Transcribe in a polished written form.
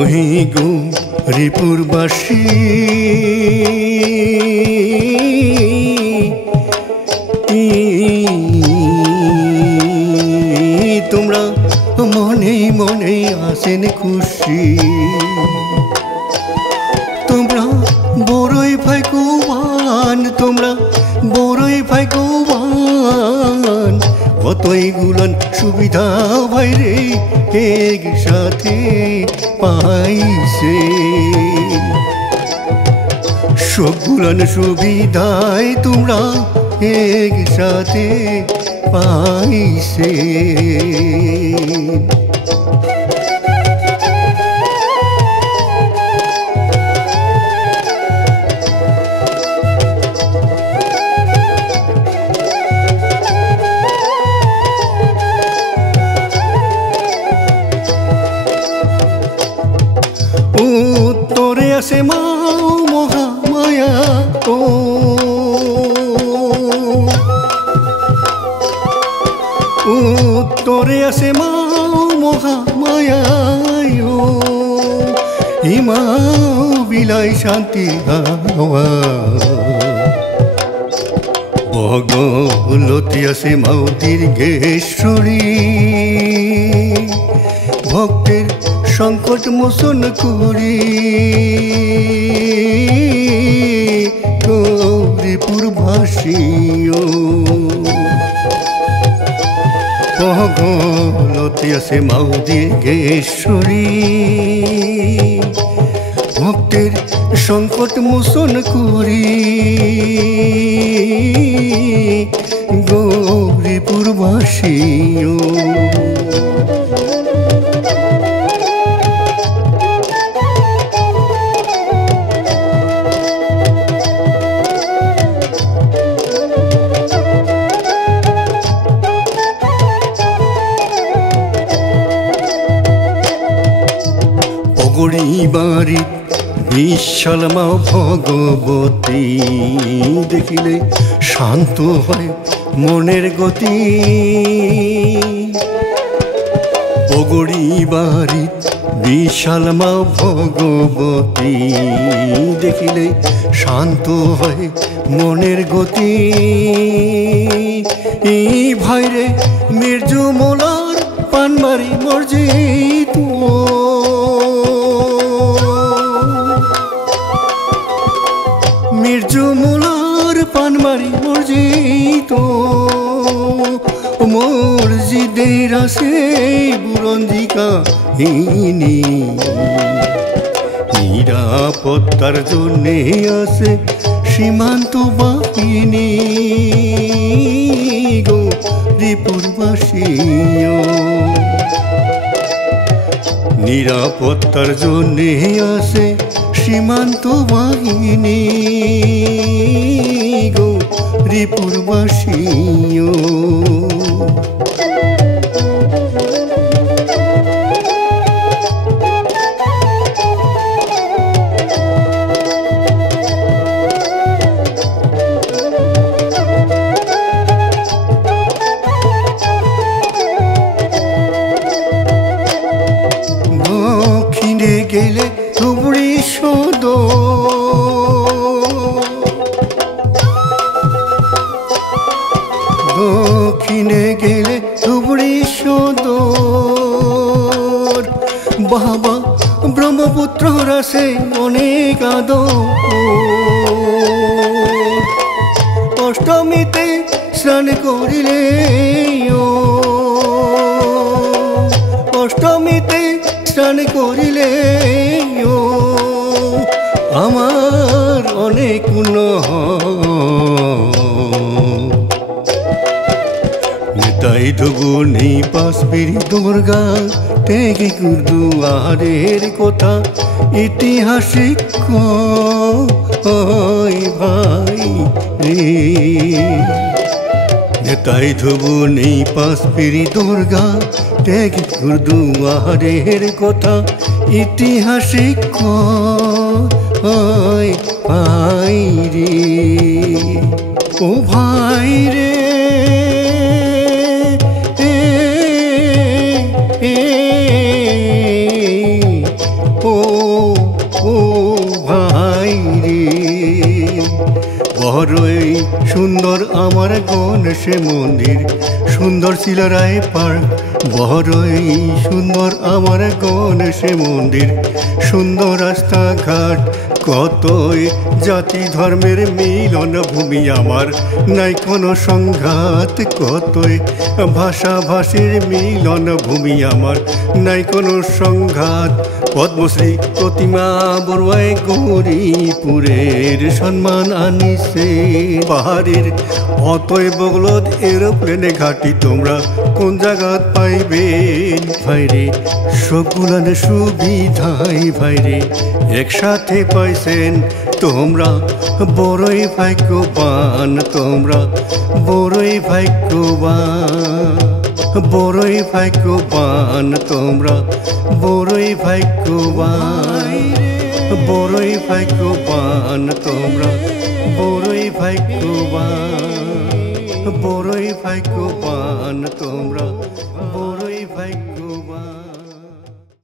ওই গৌরীপুরবাসী তোমরা মনে মনে আসেন খুশি, তোমরা বড়ই ভাগ্যবান, তোমরা বড়ই ভাগ্যবান। কতইগুলান সুবিধা বাইরে একসাথে পাইছে, সবগুলান সুবিধায় তোমরা একসাথে পাইছে। উত্তরে আছে মা মহামায়া, ও উত্তরে আছে মা মহামায়া, হিমা বিলাই শান্তি হাওয়া। বগলতি আছে মাও দীর্ঘেশ্বরী, ভক্তের সংকট মোচন করি। গৌরীপুরবাসী ভগলতি আছে মাও দীর্ঘেশ্বরী, ভক্তের সংকট মোচন করি। গৌরীপুরবাসী বাড়ি বিশাল মা ভগবতী, দেখিলে শান্ত হয় মনের গতি। বগড়ি বাড়ি বিশাল মা ভগবতী, দেখিলে শান্ত হয় মনের গতি। এই ভাইরে মির্জু মোলার পানমারি মসজিদ, মির্জু মোলার পানমারি মসজিদ, মসজিদের আছে বুরঞ্জিকা হিনী। নিরাপত্তার জন্যে আছে সীমান্ত বাহিনী। গৌরীপুরবাসী নিরাপত্তার জন্যে আছে সীমান্ত বাহিনী। গৌরীপুরবাসী দক্ষিণে গেলে ধুবড়ি সদর, দক্ষিণে গেলে ধুবড়ি সদর। বাবা ব্রহ্মপুত্রর আছে অনেক আদর। অষ্টমীতে স্নান করিলে, অষ্টমীতে স্নান করিলে আমার অনেক পুণ্য তাই ধুবনি পাশবির দুর্গা টেকে গুরুদুয়ারের কথা ইতিহাসিক ভাই রে। তাই ধুবনি পাশবির দুর্গা টেকে গুরুদুয়ারের কথা ইতিহাসিক ভাই রে। ও ভাই রে আমার গণেশ মন্দির, সুন্দর ছিল রায় পার্ক, বড়ই সুন্দর আমার গণেশ মন্দির, সুন্দর রাস্তাঘাট, কতই জাতি ধর্মের মিলন ভূমি আমার, নাই কোনো সংঘাত, কতই ভাষা ভাষীর মিলন ভূমি আমার, নাই কোনো সংঘাত। পদ্মশ্রী প্রতিমা বড়ুয়ায় গৌরীপুরের সম্মান আনিছে, পাহাড়ের অতএ বগলত এরোপ্লেনে ঘাটি তোমরা কোন জায়গাত পাইবে ভাইরে, সবগুলান সুবিধাই ভাইরে একসাথে পাইছেন তোমরা, বড়ই ভাগ্যবান তোমরা, বড়ই ভাগ্যবান, বড়ই ভাগ্যবান তোমরা, বড়ই ভাগ্যবান, বড়ই ভাগ্যবান তোমরা, বড়ই ভাগ্যবান, বড়ই ভাগ্যবান তোমরা, বড়ই ভাগ্যবান।